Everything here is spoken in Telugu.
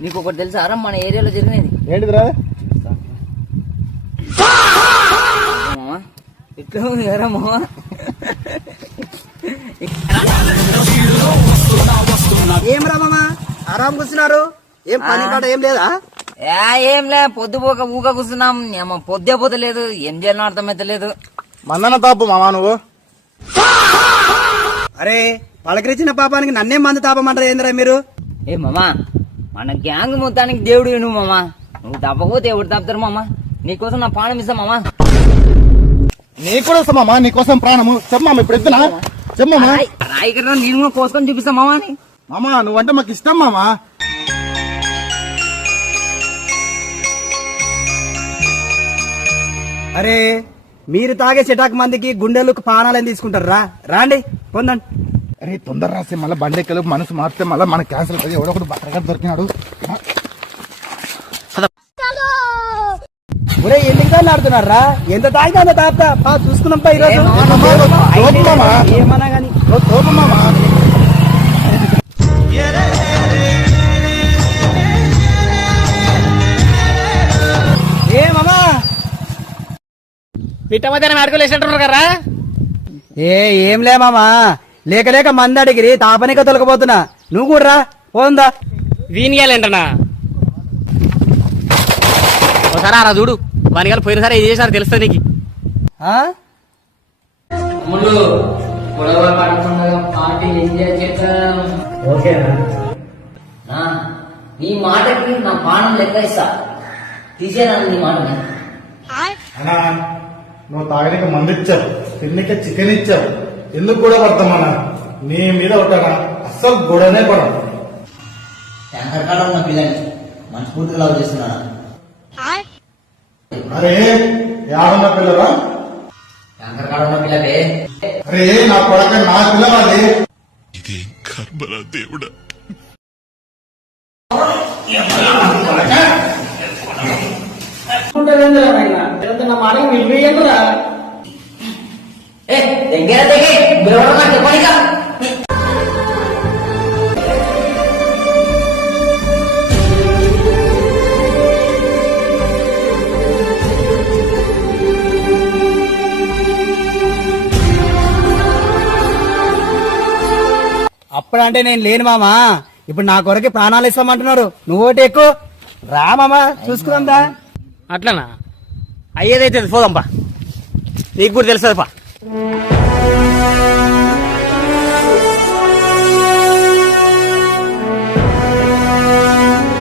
నీకు ఒకటి తెలుసా రా మన ఏరియాలో జరిగినది ఏంటిదిరా మామ ఇట్లా ఉంది కదా మామ ఏం రా మామ ఆరాం కూర్చున్నారు ఏం పని కాడ ఏం లేదా ఏంలే పొద్దుపోక ఊక కూర్చున్నాం పొద్దే పోతలేదు ఏం చేయాలని అర్థమైతలేదు మందన తాపు మామా నువ్వు అరే పలకరించిన పాపానికి నన్నేం మందు తాపమంటారు ఏందిరా మీరు ఏ మామా మన గ్యాంగ్ మొత్తానికి దేవుడు నువ్వు మామా నువ్వు తప్పకపోతే ఎవరు తప్పుతారు మామా నీకోసం నా ప్రాణం ఇస్తా మామా నీకు కూడా వస్తా మామా నీకోసం ప్రాణము చెప్పమ్మా ఇప్పుడు ఎత్తునా చెప్పమ్మా రాయికర నేను కూడా కోసుకొని చూపిస్తా మామా అని మామా నువ్వంటే మాకు ఇష్టం మామా అరే మీరు తాగే చిటాకు మందికి గుండెలకు పానాలని తీసుకుంటారు రాండి పొందండి అరే తొందర రాస్తే మళ్ళీ బండెక్కలు మనసు మారితే మళ్ళీ మన క్యాన్సిల్ అవుతుంది ఎవడో ఒకటి బట్టగా దొరికినాడు ఒరే ఎందుకు ఆడుతున్నారా ఎంత తాగితే అంత తాపుతా చూసుకున్నాం ఈరోజు ఏమన్నా గానీ తోపు మామా ఏ మామా పిట్ట మధ్యాహ్నం ఆడుకోలు వేసినట్టున్నారు కదా ఏం లే మామా లేక లేక మంది అడిగిరి తాపనిక తొలకపోతున్నా నువ్వు కూడా రా పోందా వీనియాలేంటనా ఒకసారి అలా చూడు వానిగాలు పోయినసారి ఏం చేశారు తెలుస్తుంది నీకు నీ మాటకి నా ప్రాణం లెక్క ఇస్తా తీసేనా నీ మాటని అన్నా నువ్వు తాగడానికి మందు ఇచ్చావు తిన్నికే చికెన్ ఇచ్చావు ఎందుకు కూడా పడతామన్నా నీ మీద ఒకటనా అస్సలు గొడవనే పడవు ట్యాంకర్ కాడ ఉన్న పిల్లని మనస్ఫూర్తిగా లవ్ చేస్తున్నాడా అరే యాడున్న పిల్లరా ట్యాంకర్ కాడ ఉన్న పిల్లవే అరే నా కొడక నా పిల్లవాది ఇదేం కర్మరా దేవుడా దగ్గర దిగి చెప్పనిగా అప్పుడంటే నేను లేను మామా ఇప్పుడు నా కొరకి ప్రాణాలు ఇస్తామంటున్నారు నువ్వు ఒకటి ఎక్కువ రా మామా చూసుకుందా అట్లనా అయ్యేదైతే పోదాంపా నీకు కూడా తెలుస్తుందిపా